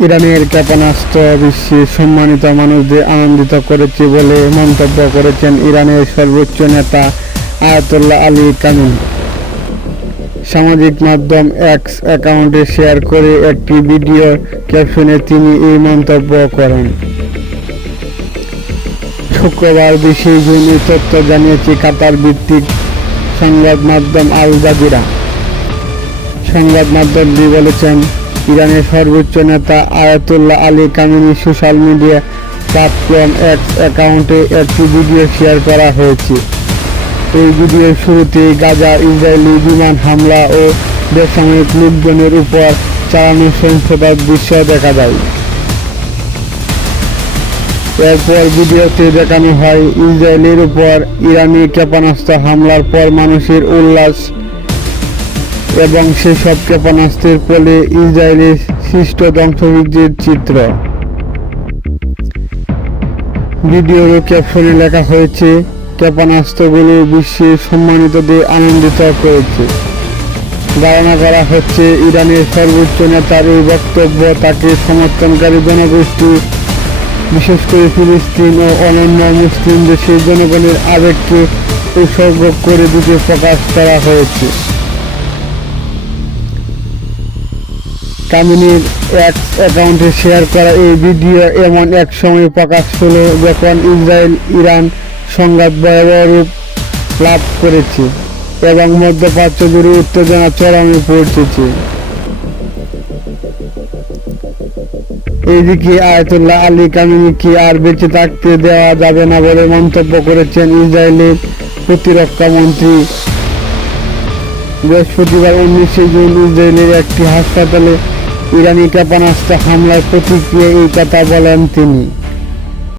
ইরানের ক্ষেপণাস্ত্র বিশ্বের সম্মানিত মানুষদের আনন্দিত করেছে বলে মন্তব্য করেছেন ইরানের সর্বোচ্চ নেতা আয়াতুল্লাহ আলী খামেনি। সামাজিক মাধ্যম এক্স অ্যাকাউন্টে শেয়ার করে একটি ভিডিও ক্যাপশনে তিনি এই মন্তব্য করেন। শুক্রবার 20 জুন এই তথ্য জানিয়েছে কাতার ভিত্তিক সংবাদ মাধ্যম আল জাজিরা। সংবাদ মাধ্যমটি বলেছেন, ইরানের সর্বোচ্চ নেতা Ayatollah Ali Khamenei social media platform x অ্যাকাউন্টে একটি ভিডিও শেয়ার করা হয়েছে। এই ভিডিওর শুরুতে গাজা ইসরায়েলি বিমান হামলা ও বেসামরিক লোকজনের উপর চালানো সহিংসতার দৃশ্য দেখা যায়। এরপর ভিডিওতে দেখানো হয় ইসরায়েলের উপর ইরানি ক্ষেপণাস্ত্র হামলার পর মানুষের উল্লাস এবং সেসব ক্ষেপণাস্ত্রের ফলে ইসরায়েলের সৃষ্ট ধ্বংসযজ্ঞের চিত্র। ভিডিওর ক্যাপশনে লেখা হয়েছে, ক্ষেপণাস্ত্রগুলো বিশ্বের সম্মানিতদের আনন্দিত করেছে। ধারণা করা হচ্ছে ইরানের সর্বোচ্চ নেতার এই বক্তব্য তাকে সমর্থনকারী জনগোষ্ঠী, বিশেষ করে ফিলিস্তিন ও অন্যান্য মুসলিম দেশের জনগণের আবেগকে উৎসর্গ করে দিতে প্রকাশ করা হয়েছে। খামেনির এক্স অ্যাকাউন্টে শেয়ার করা এই ভিডিও এমন এক সময় প্রকাশ হলো যখন ইসরায়েল ইরান সংঘাত ভয়াবহ রূপ লাভ করেছে এবং মধ্যপ্রাচ্য জুড়ে উত্তেজনা চরমে পৌঁছেছে। এইদিকে আয়াতুল্লাহ আলী খামেনিকে আর বেঁচে থাকতে দেওয়া যাবে না বলে মন্তব্য করেছেন ইসরায়েলের প্রতিরক্ষা মন্ত্রী। বৃহস্পতিবার 19 জুন ইসরায়েলের একটি হাসপাতালে ইরানি ক্ষেপণাস্ত্র হামলার প্রতিক্রিয়ায় এই কথা বলেন তিনি।